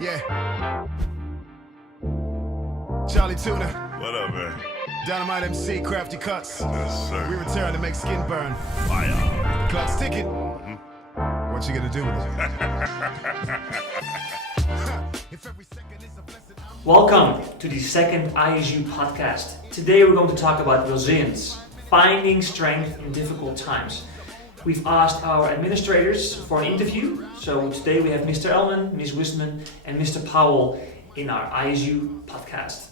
Yeah. Charlie Tuna. What up, man? Dynamite MC, Crafty Cuts. Yes, sir. We return to make skin burn. Fire. Clock's ticking. What you gonna do with it? If every second is a blessing, Welcome to the second ISU podcast. Today we're going to talk about resilience, finding strength in difficult times. We've asked our administrators for an interview, so today we have Mr. Elman, Ms. Wisman, and Mr. Powell in our ISU podcast.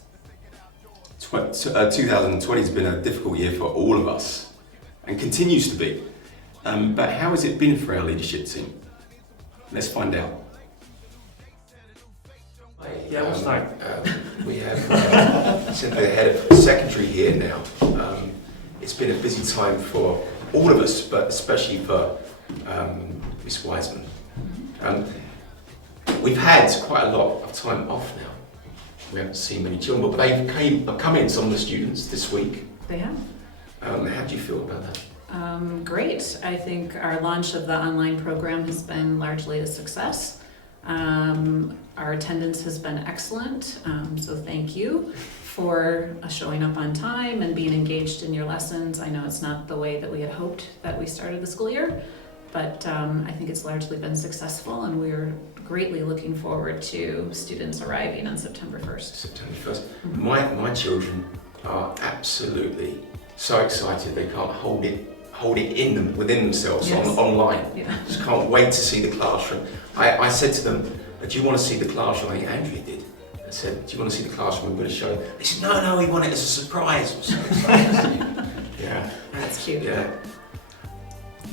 2020 has been a difficult year for all of us and continues to be. But how has it been for our leadership team? Let's find out. Yeah, we'll start. We have simply the head of secondary here now. It's been a busy time for all of us, but especially for Miss Wiseman. We've had quite a lot of time off now. We haven't seen many children, but they've come in, some of the students this week. They have. How do you feel about that? Great. I think our launch of the online program has been largely a success. Our attendance has been excellent, so thank you for showing up on time and being engaged in your lessons. I know it's not the way that we had hoped that we started the school year, but I think it's largely been successful, and we're greatly looking forward to students arriving on September 1st. September 1st. My children are absolutely so excited they can't hold it in them, within themselves. Yes. Online. Yeah. Just can't wait to see the classroom. I said to them, do you want to see the classroom? I think Andrea did. I said, do you want to see the classroom? We're going to show them. They said, no, we want it as a surprise. We're so excited. Yeah. That's cute. Yeah.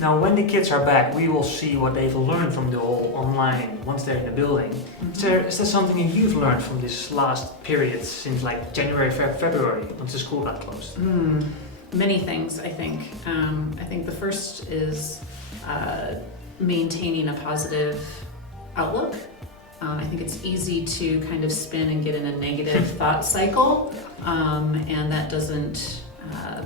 Now, when the kids are back, we will see what they've learned from the whole online once they're in the building. Is there something you've learned from this last period since like January, February, once the school got closed? Many things, I think. I think the first is maintaining a positive outlook. I think it's easy to kind of spin and get in a negative thought cycle, and that doesn't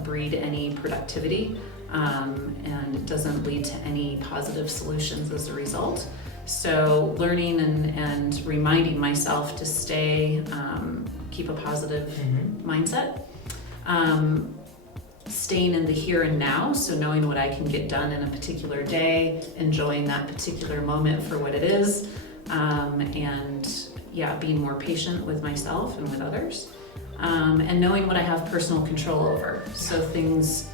breed any productivity, and it doesn't lead to any positive solutions as a result. So learning and reminding myself to stay, keep a positive mindset. Staying in the here and now, so knowing what I can get done in a particular day, enjoying that particular moment for what it is, and being more patient with myself and with others, and knowing what I have personal control over. So things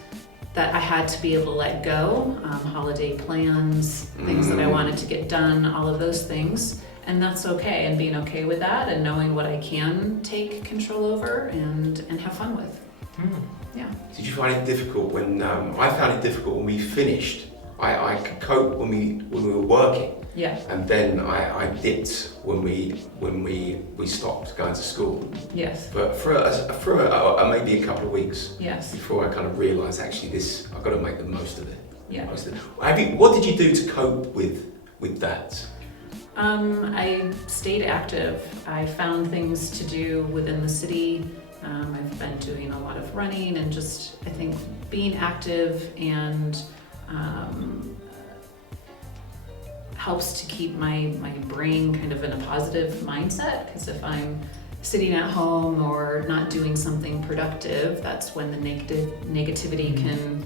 that I had to be able to let go, holiday plans, things that I wanted to get done, all of those things, and that's okay, and being okay with that, and knowing what I can take control over and have fun with. Yeah. Did you find it difficult when, I found it difficult when we finished. I could cope when we were working. Yeah. And then I dipped when we stopped going to school. Yes. But for maybe a couple of weeks. Yes. Before I kind of realised actually I've got to make the most of it. Yeah. What did you do to cope with that? I stayed active. I found things to do within the city. I've been doing a lot of running and just, I think, being active and helps to keep my brain kind of in a positive mindset, because if I'm sitting at home or not doing something productive, that's when the negativity can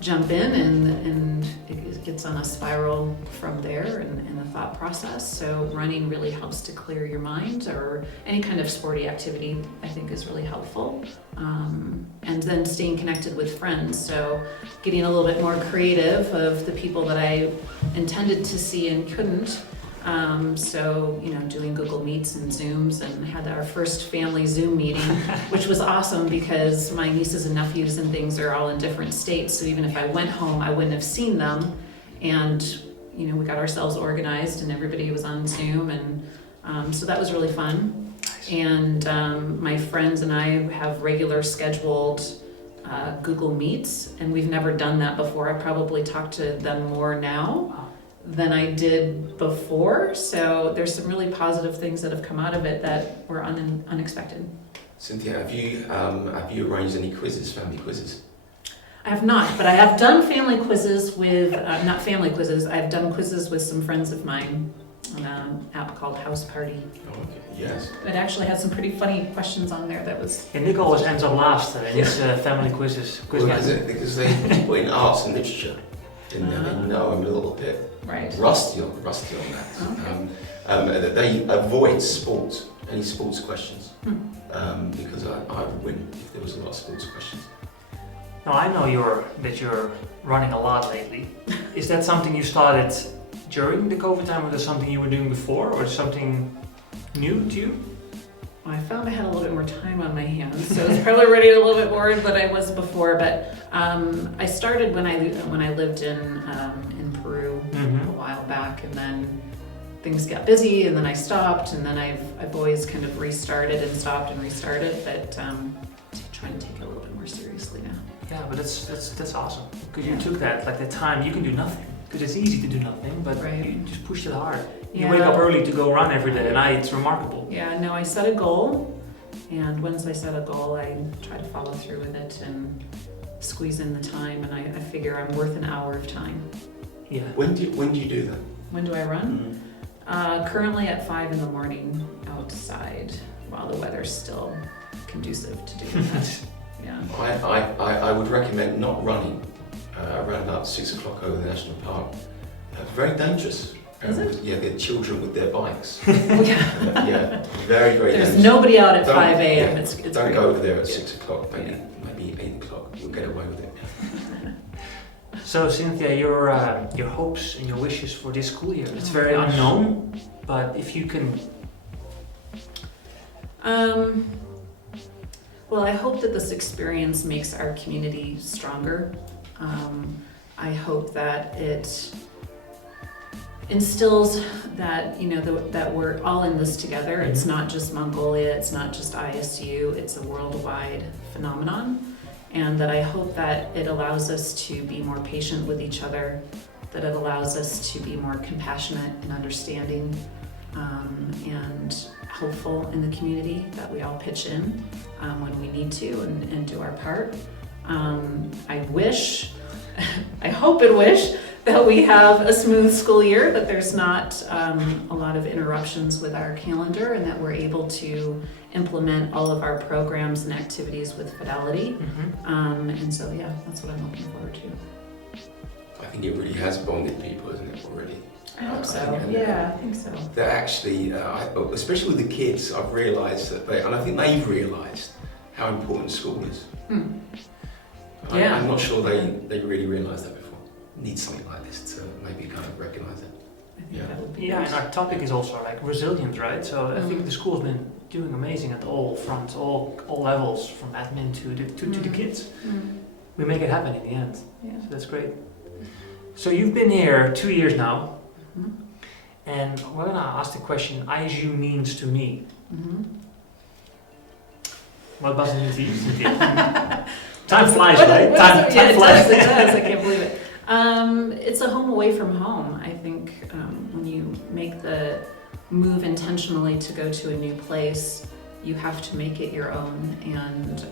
jump in and it gets on a spiral from there in the thought process. So running really helps to clear your mind, or any kind of sporty activity I think is really helpful. And then staying connected with friends, so getting a little bit more creative of the people that I intended to see and couldn't. So, doing Google Meets and Zooms, and had our first family Zoom meeting, which was awesome because my nieces and nephews and things are all in different states. So even if I went home, I wouldn't have seen them. And, we got ourselves organized and everybody was on Zoom. And so that was really fun. And my friends and I have regular scheduled Google Meets, and we've never done that before. I probably talk to them more now than I did before, so there's some really positive things that have come out of it that were unexpected. Cynthia, have you arranged any family quizzes? I have not, but I have done family quizzes with, not family quizzes, I've done quizzes with some friends of mine on an app called House Party. Oh, okay. Yes. It actually had some pretty funny questions on there that was... And Nick always ends up last in his family quizzes. Well, because they people in arts and literature, they know I'm a little bit Right. rusty on that. Okay. They avoid sport, any sports questions, because I would win if there was a lot of sports questions. Now I know that you're running a lot lately. Is that something you started during the COVID time, or was it something you were doing before, or something new to you? Well, I found I had a little bit more time on my hands, so I was probably already a little bit more than I was before. But I started when I lived in Peru a while back, and then things got busy, and then I stopped, and then I've always kind of restarted and stopped and restarted, but trying to take it a little bit more seriously now. Yeah, but that's awesome, because you took that, like the time, you can do nothing, because it's easy to do nothing, but you just pushed it hard. You wake up early to go run every day, and it's remarkable. Yeah, no, I set a goal, and once I set a goal, I try to follow through with it and squeeze in the time, and I figure I'm worth an hour of time. Yeah. When do you do that? When do I run? Currently at 5 in the morning outside, while the weather's still conducive to doing that. Yeah. I would recommend not running around about 6 o'clock over the national park. Very dangerous. Is it? Yeah, there are children with their bikes. Oh, yeah. Yeah, very, very There's dangerous. nobody out at Don't- 5 a.m. yeah, It's don't great. go over there at 6 o'clock, maybe 8 o'clock. You'll get away with it. So Cynthia, your hopes and your wishes for this school year, it's very unknown, but if you can... Well, I hope that this experience makes our community stronger. I hope that it instills that, that we're all in this together. It's not just Mongolia, it's not just ISU, it's a worldwide phenomenon. And that I hope that it allows us to be more patient with each other, that it allows us to be more compassionate and understanding, and helpful in the community, that we all pitch in when we need to and do our part. I hope and wish that we have a smooth school year, that there's not a lot of interruptions with our calendar, and that we're able to implement all of our programs and activities with fidelity. And so, yeah, that's what I'm looking forward to. I think it really has bonded people, isn't it, already? I hope so. think- Yeah, I think so. They're actually, especially with the kids, I've realised that and I think they've realised how important school is. Yeah. I'm not sure they really realised that before. Need something like this to maybe kind of recognise it. I think that would be Yeah, and our topic is also like resilience, right? So I think the school's been doing amazing at all fronts, all levels, from admin to the kids. We make it happen in the end. Yeah. So that's great. So you've been here 2 years now, and we're gonna ask the question ISU means to me. What does it mean to you, Cynthia? Time flies, right? Time flies. It does. I can't believe it. It's a home away from home. I think when you make the move intentionally to go to a new place, you have to make it your own, and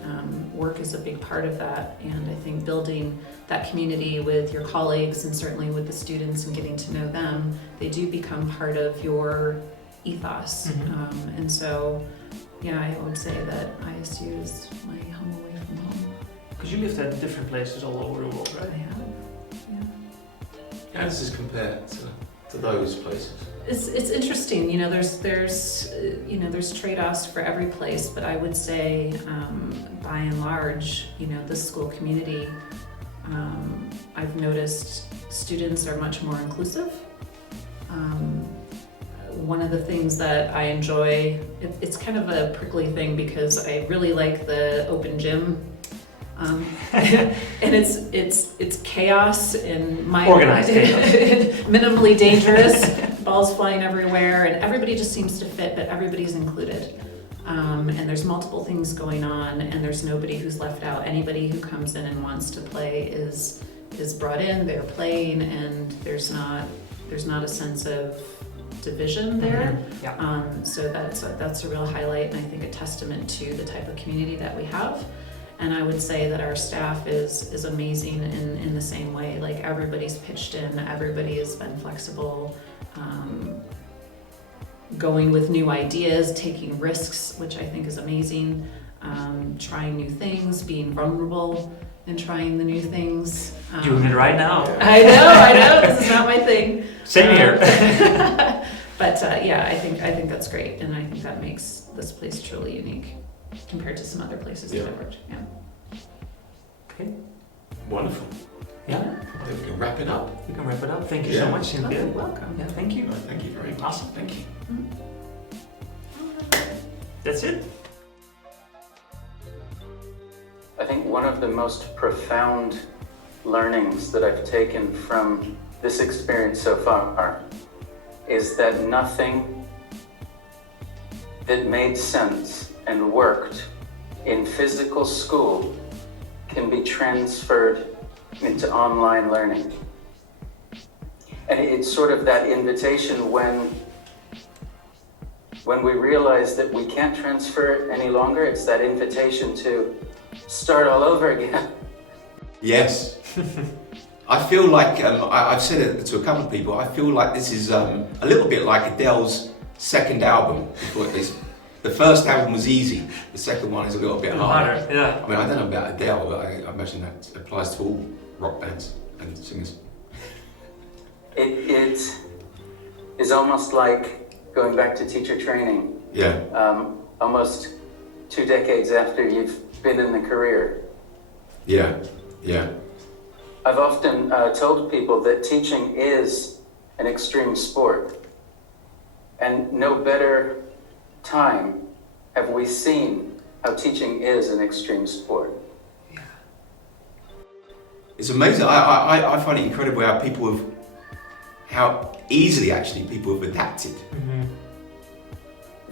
work is a big part of that. And I think building that community with your colleagues, and certainly with the students, and getting to know them, they do become part of your ethos. And so, yeah, I would say that ISU is my home away from home. Because you lived at different places all over the world, right? I have. How does this compare to those places? It's interesting, there's trade-offs for every place, but I would say, by and large, this school community, I've noticed students are much more inclusive. One of the things that I enjoy, it's kind of a prickly thing, because I really like the open gym. And it's chaos and Organized chaos. minimally dangerous, balls flying everywhere, and everybody just seems to fit, but everybody's included. And there's multiple things going on, and there's nobody who's left out. Anybody who comes in and wants to play is brought in, they're playing, and there's not a sense of division there. So that's a real highlight, and I think a testament to the type of community that we have. And I would say that our staff is amazing in the same way. Like, everybody's pitched in, everybody has been flexible. going with new ideas, taking risks, which I think is amazing, trying new things, being vulnerable and trying the new things. Doing it right now. I know, this is not my thing. Same here. But yeah, I think that's great, and I think that makes this place truly unique compared to some other places that I've worked. Yeah. Okay. Wonderful. Yeah, I think we can wrap it up. we can wrap it up. Thank you Yeah. so much, Cynthia. Oh, welcome. Yeah, thank you. No, thank you very much. Awesome. Thank you. That's it. I think one of the most profound learnings that I've taken from this experience so far is that nothing that made sense and worked in physical school can be transferred into online learning. And it's sort of that invitation when we realize that we can't transfer it any longer, it's that invitation to start all over again. Yes. I feel like, I've said it to a couple of people, I feel like this is a little bit like Adele's second album. The first album was easy, the second one is a little bit harder. Yeah. I mean, I don't know about Adele, but I imagine that applies to all rock bands and singers. It is almost like going back to teacher training, Yeah. almost 2 decades after you've been in the career. Yeah. Yeah. I've often told people that teaching is an extreme sport, and no better time have we seen how teaching is an extreme sport. It's amazing. I find it incredible how easily actually people have adapted.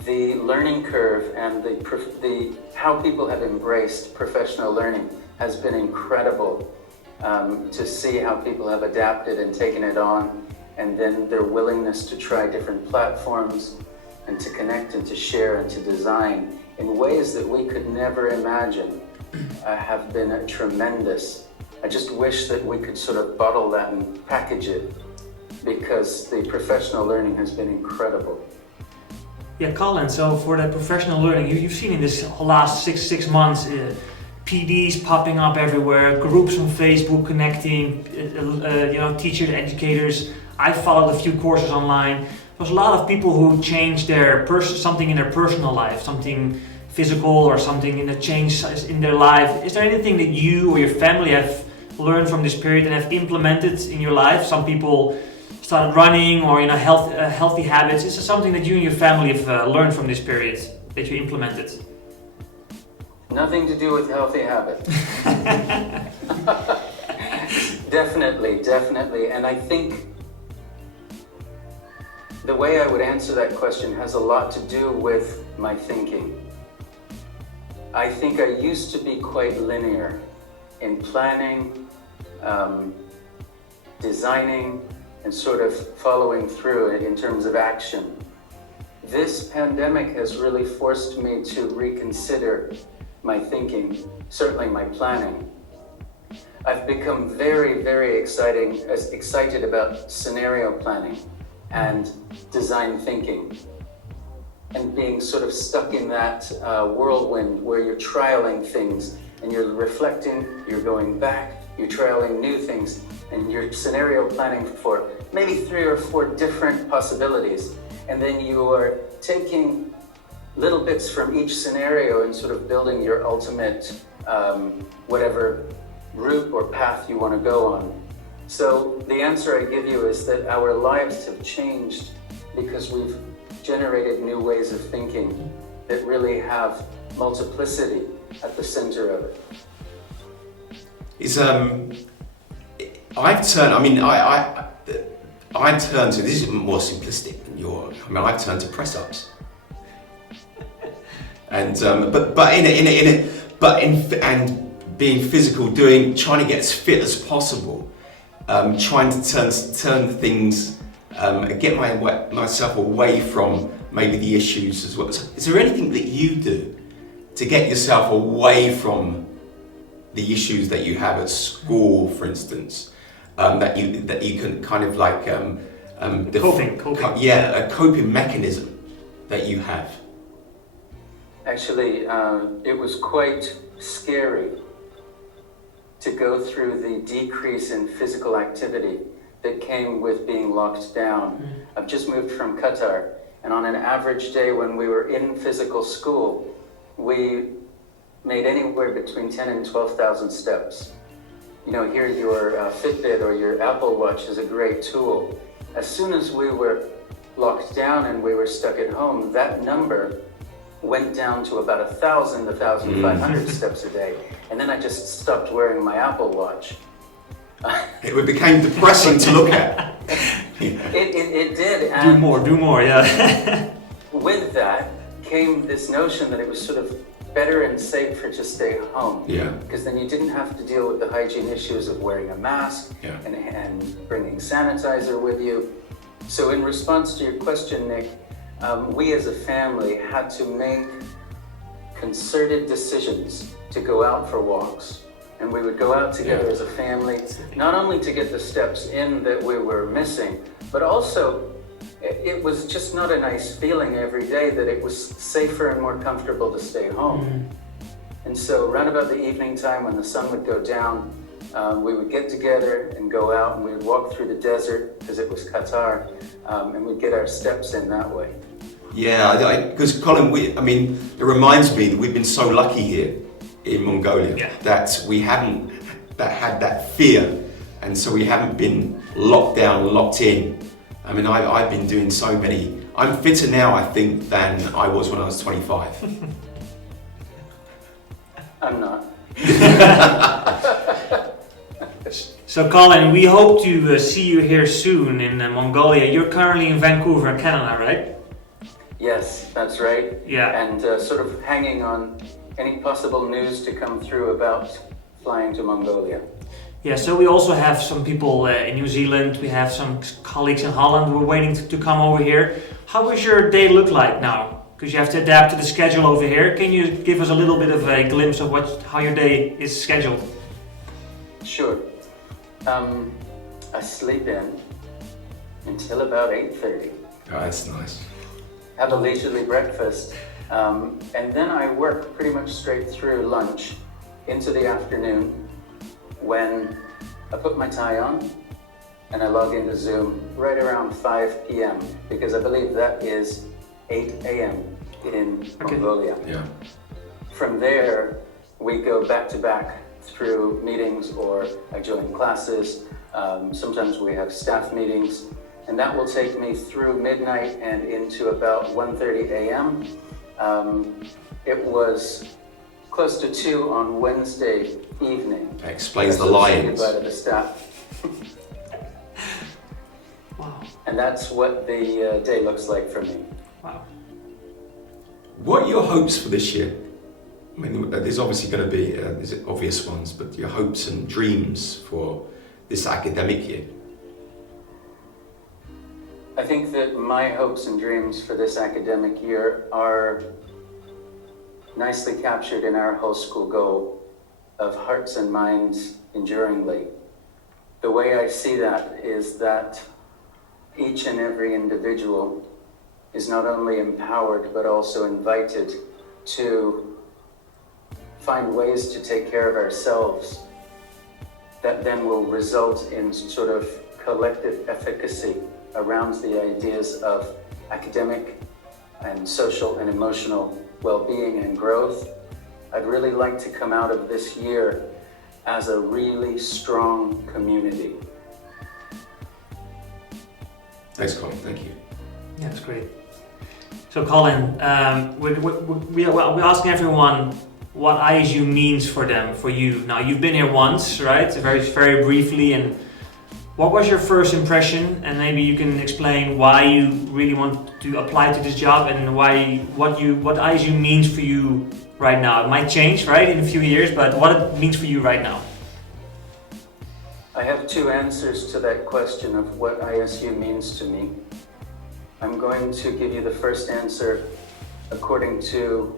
The learning curve and how people have embraced professional learning has been incredible. To see how people have adapted and taken it on, and then their willingness to try different platforms and to connect and to share and to design in ways that we could never imagine have been tremendous. I just wish that we could sort of bottle that and package it, because the professional learning has been incredible. Yeah, Colin, so for that professional learning, you've seen in this last six months, PDs popping up everywhere, groups on Facebook connecting, teachers, educators. I followed a few courses online. There's a lot of people who changed something in their personal life, something physical or something in a change in their life. Is there anything that you or your family have learned from this period and have implemented in your life? Some people started running or healthy habits. Is there something that you and your family have learned from this period that you implemented? Nothing to do with healthy habits. Definitely. And I think the way I would answer that question has a lot to do with my thinking. I think I used to be quite linear in planning, designing, and sort of following through in terms of action. This pandemic has really forced me to reconsider my thinking, certainly my planning. I've become very, very excited about scenario planning and design thinking, and being sort of stuck in that whirlwind where you're trialing things and you're reflecting, you're going back, you're trialing new things, and you're scenario planning for maybe 3 or 4 different possibilities, and then you are taking little bits from each scenario and sort of building your ultimate whatever route or path you want to go on. So the answer I give you is that our lives have changed because we've generated new ways of thinking that really have multiplicity at the center of it. I've turned to, this is more simplistic than I've turned to press-ups. And and being physical, trying to get as fit as possible, trying to turn things, get myself away from maybe the issues as well. So is there anything that you do to get yourself away from the issues that you have at school, for instance, that you can kind of like coping. Yeah, a coping mechanism. that you have? Actually, it was quite scary to go through the decrease in physical activity that came with being locked down. I've just moved from Qatar, and on an average day when we were in physical school, we made anywhere between 10 and 12,000 steps. You know, here your Fitbit or your Apple Watch is a great tool. As soon as we were locked down and we were stuck at home, that number went down to about 1,000, 1,500 steps a day. And then I just stopped wearing my Apple Watch. It became depressing to look at. It did. And Do more, yeah. with that came this notion that it was sort of better and safer to stay home. Yeah. Because then you didn't have to deal with the hygiene issues of wearing a mask and bringing sanitizer with you. So in response to your question, Nick, we as a family had to make concerted decisions to go out for walks. And we would go out together as a family, not only to get the steps in that we were missing, but also it was just not a nice feeling every day that it was safer and more comfortable to stay home. And so around about the evening time when the sun would go down, we would get together and go out and we would walk through the desert because it was Qatar, and we'd get our steps in that way. Yeah, because Colin, it reminds me that we've been so lucky here in Mongolia that we haven't had that fear, and so we haven't been locked down, locked in. I mean, I've been doing so many. I'm fitter now, I think, than I was when I was 25. I'm not. So Colin, we hope to see you here soon in Mongolia. You're currently in Vancouver, Canada, right? Yes, that's right. Yeah. And sort of hanging on any possible news to come through about flying to Mongolia. Yeah, so we also have some people in New Zealand, we have some colleagues in Holland who are waiting to come over here. How does your day look like now? Because you have to adapt to the schedule over here. Can you give us a little bit of a glimpse of how your day is scheduled? Sure. I sleep in until about 8:30. Oh, that's nice. Have a leisurely breakfast, and then I work pretty much straight through lunch into the afternoon when I put my tie on and I log into Zoom right around 5 p.m. because I believe that is 8 a.m. in Mongolia. Yeah. From there, we go back to back through meetings or I join classes. Sometimes we have staff meetings. And that will take me through midnight and into about 1:30 a.m. It was close to 2 on Wednesday evening. That explains the lions. Goodbye to the staff. Wow. And that's what the day looks like for me. Wow. What are your hopes for this year? I mean, there's obviously going to be there's obvious ones, but your hopes and dreams for this academic year? I think that my hopes and dreams for this academic year are nicely captured in our whole school goal of hearts and minds enduringly. The way I see that is that each and every individual is not only empowered but also invited to find ways to take care of ourselves that then will result in sort of collective efficacy around the ideas of academic and social and emotional well-being and growth. I'd really like to come out of this year as a really strong community. Thanks, Colin. Thank you. Yeah, that's great. So Colin, we're asking everyone what ISU means for them, for you. Now, you've been here once, right? Very briefly, and what was your first impression? And maybe you can explain why you really want to apply to this job and what ISU means for you right now. It might change, right, in a few years, but what it means for you right now. I have two answers to that question of what ISU means to me. I'm going to give you the first answer according to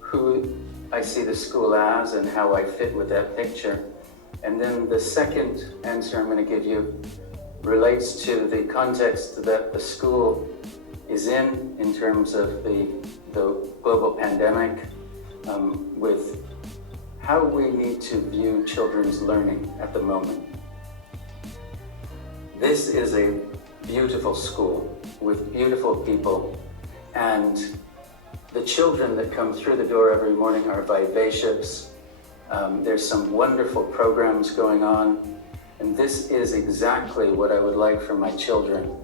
who I see the school as and how I fit with that picture. And then the second answer I'm going to give you relates to the context that the school is in terms of the global pandemic, with how we need to view children's learning at the moment. This is a beautiful school with beautiful people, and the children that come through the door every morning are vivacious. There's some wonderful programs going on, and this is exactly what I would like for my children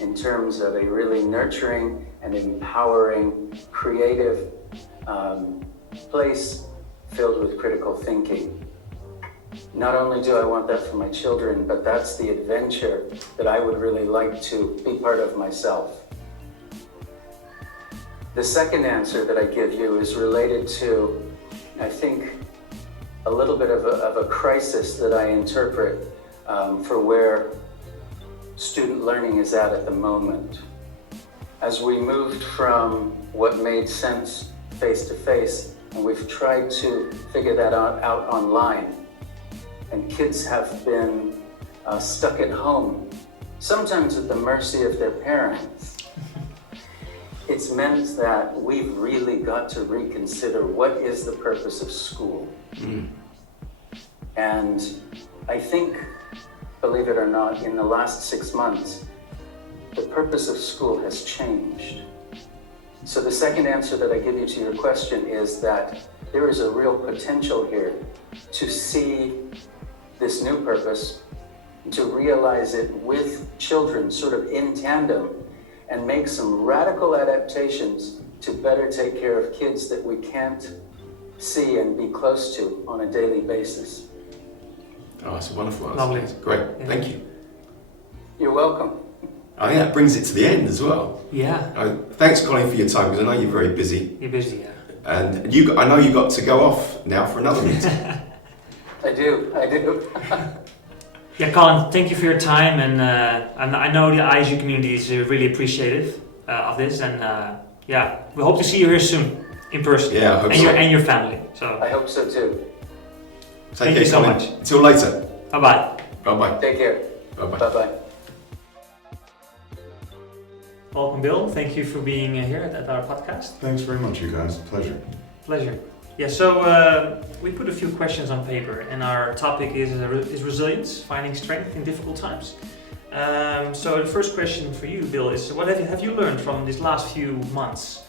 in terms of a really nurturing and empowering, creative place filled with critical thinking. Not only do I want that for my children, but that's the adventure that I would really like to be part of myself. The second answer that I give you is related to, I think, a little bit of a crisis that I interpret for where student learning is at the moment. As we moved from what made sense face-to-face, and we've tried to figure that out online, and kids have been stuck at home, sometimes at the mercy of their parents. It's meant that we've really got to reconsider what is the purpose of school. And I think, believe it or not, in the last 6 months, the purpose of school has changed. So the second answer that I give you to your question is that there is a real potential here to see this new purpose, to realize it with children sort of in tandem, and make some radical adaptations to better take care of kids that we can't see and be close to on a daily basis. Oh, it's a wonderful answer. Lovely. Great, Yeah. thank you. You're welcome. Oh yeah, it brings it to the end as well. Yeah. Thanks, Colin, for your time, because I know you're very busy. You're busy, yeah. And I know you got to go off now for another meeting. I do. Yeah, Colin, thank you for your time, and I know the ISU community is really appreciative of this, and yeah, we hope to see you here soon in person. Yeah, I hope and so. your family. So I hope so too. Thank you so Colin. much. Until later. bye bye. Bye-bye. Take care. Bye-bye. Bye-bye. Welcome, Bill. Thank you for being here at our podcast. Thanks very much, you guys. Pleasure. Pleasure. Yeah, so we put a few questions on paper, and our topic is resilience, finding strength in difficult times. So the first question for you, Bill, is what have you learned from these last few months?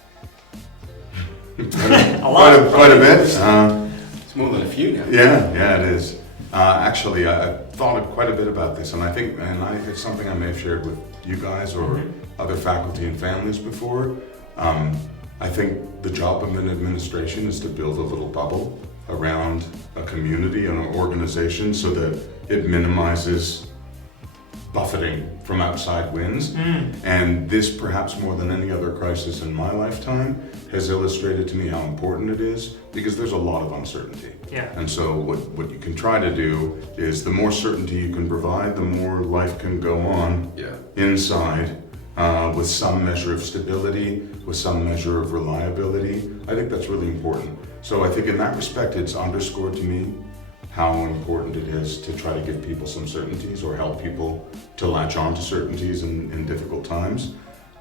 A lot. Quite a bit. It's more than a few now. Yeah, it is. Actually, I thought quite a bit about this, and I think, it's something I may have shared with you guys or other faculty and families before. I think the job of an administration is to build a little bubble around a community and an organization so that it minimizes buffeting from outside winds. And this, perhaps more than any other crisis in my lifetime, has illustrated to me how important it is, because there's a lot of uncertainty. Yeah. And so what you can try to do is, the more certainty you can provide, the more life can go on inside, with some measure of stability, with some measure of reliability. I think that's really important. So I think in that respect, it's underscored to me how important it is to try to give people some certainties, or help people to latch on to certainties in difficult times.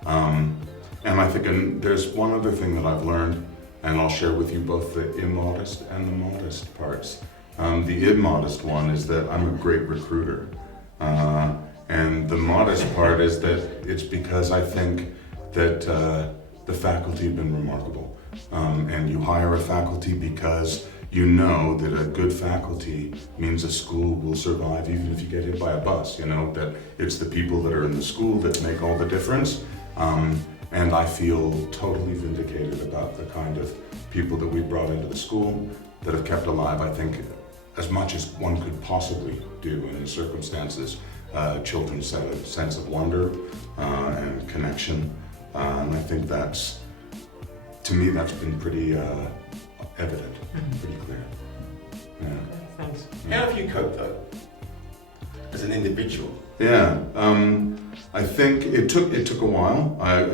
And I think there's one other thing that I've learned, and I'll share with you both the immodest and the modest parts. The immodest one is that I'm a great recruiter. And the modest part is that it's because I think that the faculty have been remarkable. And you hire a faculty because you know that a good faculty means a school will survive even if you get hit by a bus. You know, that it's the people that are in the school that make all the difference. And I feel totally vindicated about the kind of people that we brought into the school that have kept alive, I think, as much as one could possibly do in the circumstances. Children's sense of wonder and connection. And I think that's, to me, that's been pretty evident, pretty clear. Yeah. Okay, thanks. How have you coped though, as an individual? Yeah, I think it took a while. I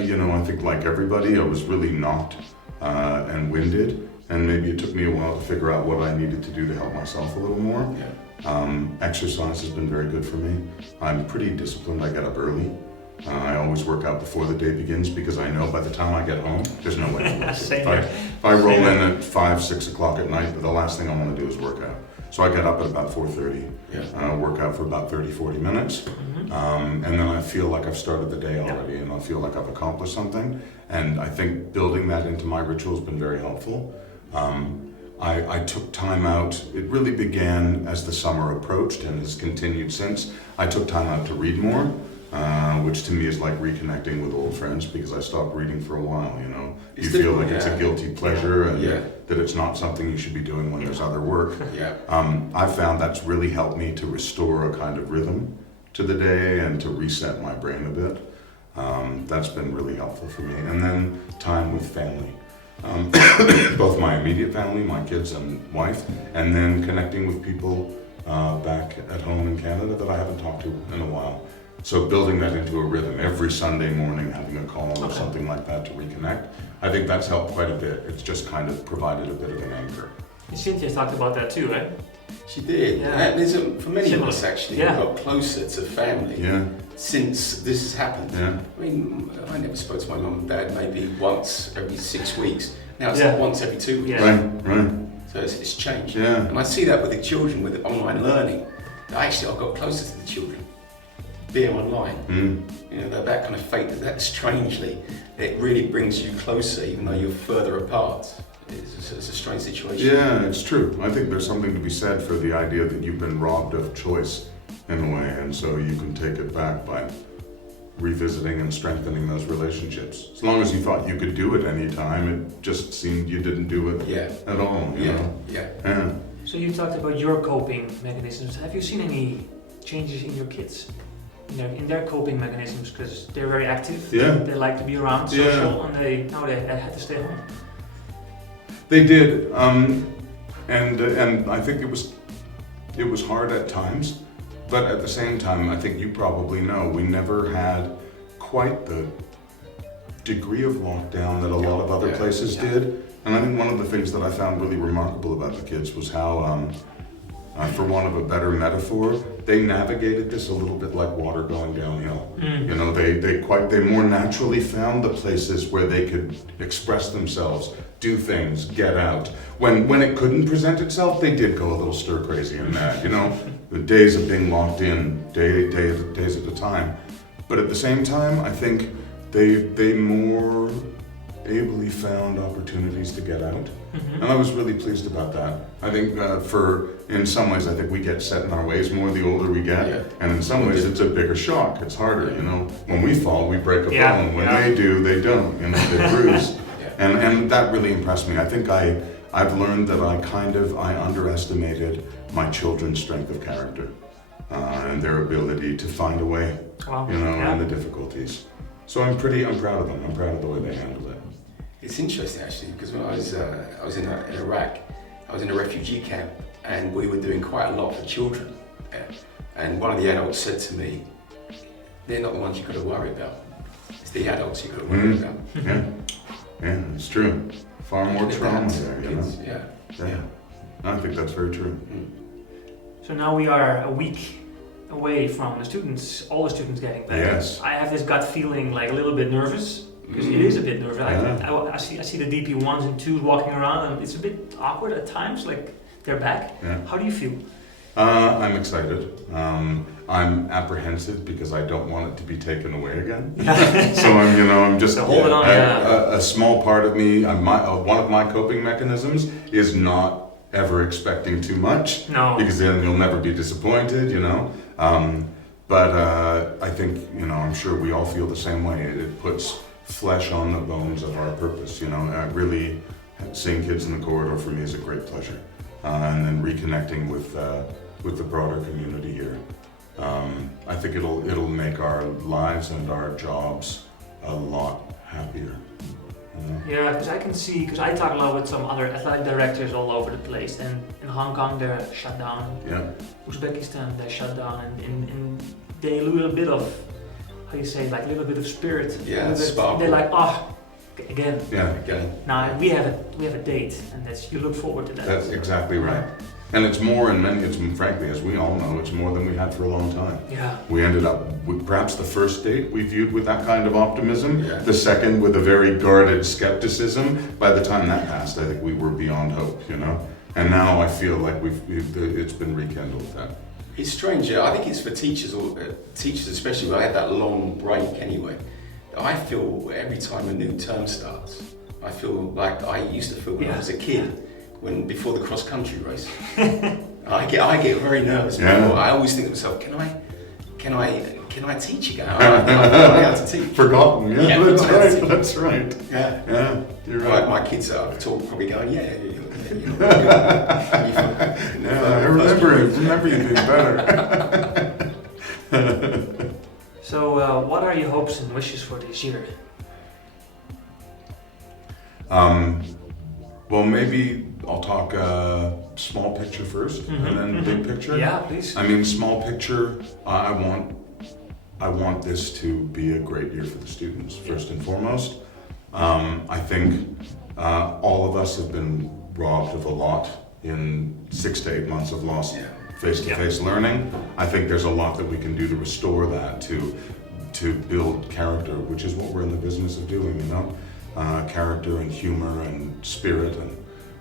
think like everybody, I was really knocked and winded, and maybe it took me a while to figure out what I needed to do to help myself a little more. Exercise has been very good for me. I'm pretty disciplined. I get up early. I always work out before the day begins because I know by the time I get home, there's no way to work. Same If here. if I roll in at 5, 6 o'clock at night, the last thing I want to do is work out. So I get up at about 4:30, work out for about 30, 40 minutes, and then I feel like I've started the day already, and I feel like I've accomplished something. And I think building that into my ritual has been very helpful. I took time out. It really began as the summer approached and has continued since. I took time out to read more, which to me is like reconnecting with old friends because I stopped reading for a while, you know. You feel like it's a guilty pleasure and that it's not something you should be doing when there's other work. I've found that's really helped me to restore a kind of rhythm to the day and to reset my brain a bit. That's been really helpful for me. And then time with family. Both my immediate family, my kids and wife, and then connecting with people back at home in Canada that I haven't talked to in a while. So building that into a rhythm, every Sunday morning having a call or something like that to reconnect, I think that's helped quite a bit. It's just kind of provided a bit of an anchor. Cynthia's talked about that too, right? She did. Yeah. And there's for many Similar. of us actually, Yeah. we've got closer to family since this has happened. I mean, I never spoke to my mum and dad maybe once every 6 weeks. Now it's like once every 2 weeks. Right. So it's changed. Yeah. And I see that with the children, with online learning. Actually, I've got closer to the children being online. You know, that kind of faith, that strangely, it really brings you closer even though you're further apart. It's a strange situation. Yeah, it's true. I think there's something to be said for the idea that you've been robbed of choice in a way, and so you can take it back by revisiting and strengthening those relationships. As long as you thought you could do it any time, it just seemed you didn't do it at all. You know? Yeah. So you talked about your coping mechanisms. Have you seen any changes in your kids? In their coping mechanisms, because they're very active. Yeah. They like to be around social, and they had to stay home. They did, and I think it was hard at times, but at the same time, I think you probably know, we never had quite the degree of lockdown that a lot of other places did. And I think one of the things that I found really remarkable about the kids was how, for want of a better metaphor, they navigated this a little bit like water going downhill. You know, they more naturally found the places where they could express themselves, do things, get out. When it couldn't present itself, they did go a little stir crazy and mad. You know, the days of being locked in, days at a time. But at the same time, I think they more ably found opportunities to get out. And I was really pleased about that. I think in some ways, I think we get set in our ways more the older we get. And in some ways, it's a bigger shock. It's harder, you know. When we fall, we break a bone. When they do, they don't. You know, they bruise. And that really impressed me. I think I've learned that I underestimated my children's strength of character and their ability to find a way, you know, in the difficulties. So I'm proud of them. I'm proud of the way they handled it. It's interesting actually, because when I was in Iraq, I was in a refugee camp and we were doing quite a lot for children. And one of the adults said to me, they're not the ones you've got to worry about. It's the adults you've got to worry about. Yeah, it's true. Far more trauma there, you know? Yeah. I think that's very true. So now we are a week away from all the students getting back. Yes. I have this gut feeling, like a little bit nervous, because it is a bit nervous. I see the DP1s and 2s walking around, and it's a bit awkward at times, like they're back. How do you feel? I'm excited. I'm apprehensive because I don't want it to be taken away again. So I'm just hold on. A small part of me. One of my coping mechanisms is not ever expecting too much. No. Because then you'll never be disappointed. You know. But I think I'm sure we all feel the same way. It puts flesh on the bones of our purpose. You know, really seeing kids in the corridor for me is a great pleasure. And then reconnecting with the broader community here. I think it'll make our lives and our jobs a lot happier. You know? Yeah, because I talk a lot with some other athletic directors all over the place, and in Hong Kong they're shut down. Yeah. Uzbekistan they're shut down, and they lose a bit of, how you say, like a little bit of spirit. Yeah, sparkle. They're like, again. Yeah. Again. Now we have a date, and you look forward to that. That's exactly right. And it's more frankly, as we all know, it's more than we had for a long time. Yeah. We ended up with perhaps the first date we viewed with that kind of optimism, Yeah. the second with a very guarded skepticism. By the time that passed, I think we were beyond hope, you know? And now I feel like it's been rekindled then. It's strange. I think it's for teachers, or teachers especially. When I had that long break anyway. I feel every time a new term starts, I feel like I used to feel when I was a kid, before the cross country race. I get very nervous. Yeah. I always think to myself, can I teach again? I don't know how to teach. Forgotten, yeah, Yeah, that's forgotten. right, that's right. Yeah. Yeah, you're right. My kids are probably going, yeah. Yeah, I remember you doing better. So, what are your hopes and wishes for this year? Well, maybe I'll talk small picture first, and then big picture. Yeah, please. I mean, small picture. I want this to be a great year for the students first and foremost. I think all of us have been robbed of a lot in 6 to 8 months of lost face-to-face learning. I think there's a lot that we can do to restore that, to build character, which is what we're in the business of doing, you know? Character and humor and spirit,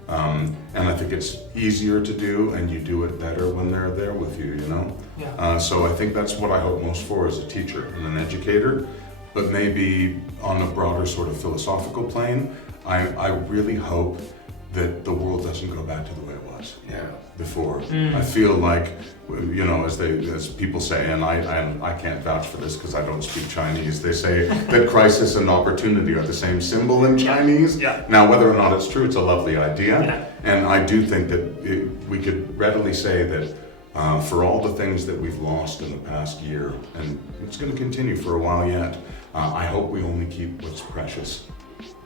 and I think it's easier to do, and you do it better when they're there with you, you know? Yeah. So I think that's what I hope most for as a teacher and an educator, but maybe on a broader sort of philosophical plane, I really hope that the world doesn't go back to the way it was before. I feel like, you know, as people say, and I can't vouch for this because I don't speak Chinese, they say that crisis and opportunity are the same symbol in Chinese. Yeah. Now, whether or not it's true, it's a lovely idea. Yeah. And I do think that we could readily say that for all the things that we've lost in the past year, and it's going to continue for a while yet, I hope we only keep what's precious.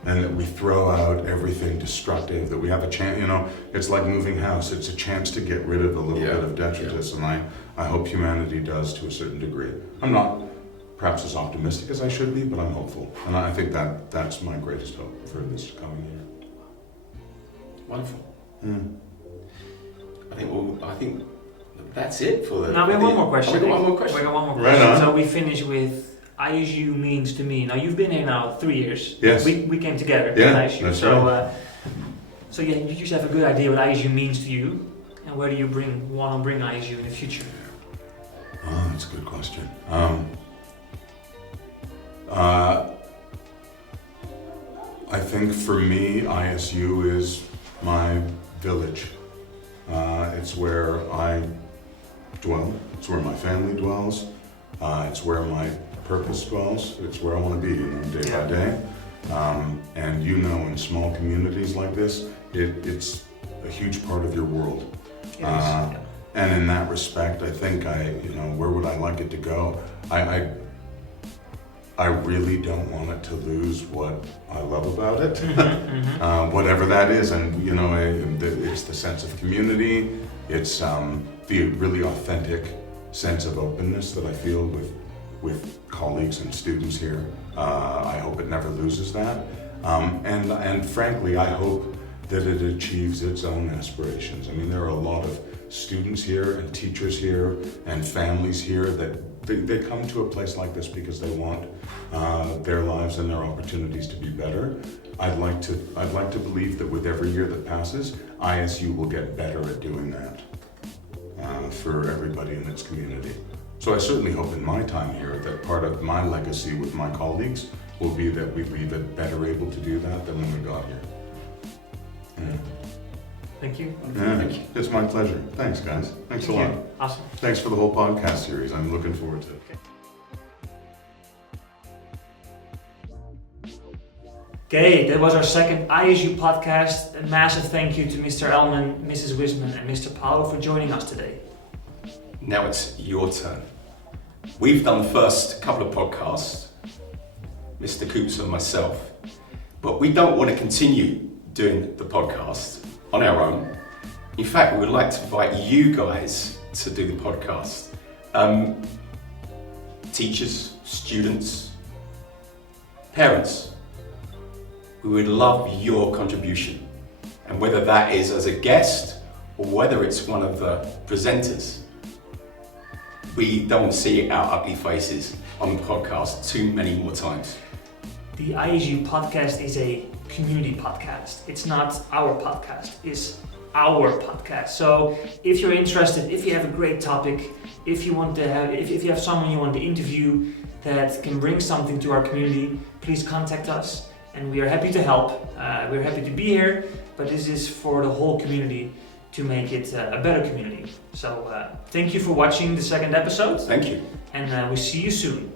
And that we throw out everything destructive, that we have a chance, you know, it's like moving house, it's a chance to get rid of a little bit of detritus, and I hope humanity does to a certain degree. I'm not perhaps as optimistic as I should be, but I'm hopeful. And I think that's my greatest hope for this coming year. Wonderful. I think that's it for the... Now we have one more question. We got one more question. We got one more Right question. on. So we finish with ISU means to me. Now you've been here now 3 years. Yes. We came together Yeah, at ISU. that's So right. so yeah, you just have a good idea what ISU means to you, and where do you want to bring ISU in the future? Oh, that's a good question. I think for me, ISU is my village. It's where I dwell. It's where my family dwells. It's where my purpose dwells. It's where I want to be, you know, day by day. And you know, in small communities like this, it's a huge part of your world. It is, And in that respect, I think where would I like it to go? I really don't want it to lose what I love about it, whatever that is. And you know, it's the sense of community. It's the really authentic sense of openness that I feel with colleagues and students here. I hope it never loses that. And frankly, I hope that it achieves its own aspirations. I mean, there are a lot of students here and teachers here and families here that they come to a place like this because they want their lives and their opportunities to be better. I'd like to believe that with every year that passes, ISU will get better at doing that for everybody in its community. So I certainly hope in my time here that part of my legacy with my colleagues will be that we leave it better able to do that than when we got here. Yeah. Thank you. Yeah, Thank you. it's my pleasure. Thanks, guys. Thanks a lot. Awesome. Thanks for the whole podcast series. I'm looking forward to it. Okay, that was our second ISU podcast. A massive thank you to Mr. Elman, Mrs. Wisman, and Mr. Powell for joining us today. Now it's your turn. We've done the first couple of podcasts, Mr. Koops and myself, but we don't want to continue doing the podcast on our own. In fact, we would like to invite you guys to do the podcast. Teachers, students, parents, we would love your contribution. And whether that is as a guest or whether it's one of the presenters, we don't see our ugly faces on the podcast too many more times. The ISU podcast is a community podcast. It's not our podcast, it's our podcast. So if you're interested, if you have a great topic, if you have someone you want to interview that can bring something to our community, please contact us and we are happy to help. We're happy to be here, but this is for the whole community to make it a better community. So thank you for watching the second episode. Thank you. And we see you soon.